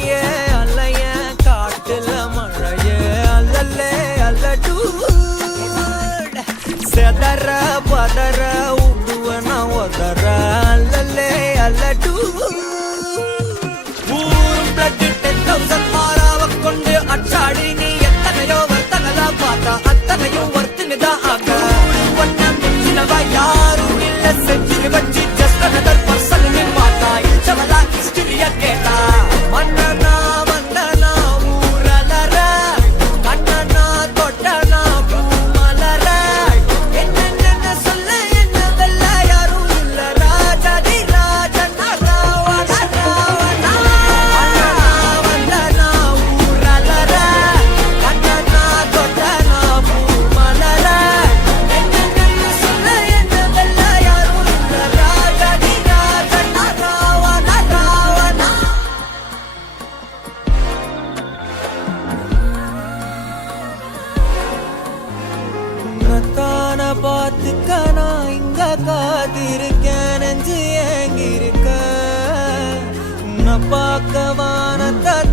அலையே அலைய காட்டுல மழையே அல்லல்லே அல்லடூ செதற பதற உடுவன ஒதற அல்லல்லே அல்லடூ ஊரும் பிளட் 10,000 மாறாவ கொண்டு அச்சாடி நீ எத்தனையோ வர்த்தகலா பார்த்தா அத்தனையும் வர்த்தினிதான் ஆக ஒன்னம் மிஞ்சினவா யாரும் இல்ல செஞ்சு வச்சு ஜஸ்ட் அனதர் பர்சன் நீ பார்த்தா இச்சவலா ஹிஸ்டரிய கேட்டா மன்னனா வந்தனா ஊரலர கண்ணனா தொட்டனா பூமலர என்ன சொல்ல என்ன வெல்ல யாரும் இல்ல ராஜாதி ராஜனா ராவண ராவணா வந்தனா ஊரலர கண்ணனா தொட்டனா பூமலர என்ன சொல்ல என்ன வெல்ல யாரும் இல்ல ராஜாதி ராஜனா ராவண ராவணா உன்னத்தான பார்த்துக்க நான் இங்க காத்திருக்கேன் நெஞ்சு ஏங்கிருக்க உன்னை பார்க்க வானத்தான்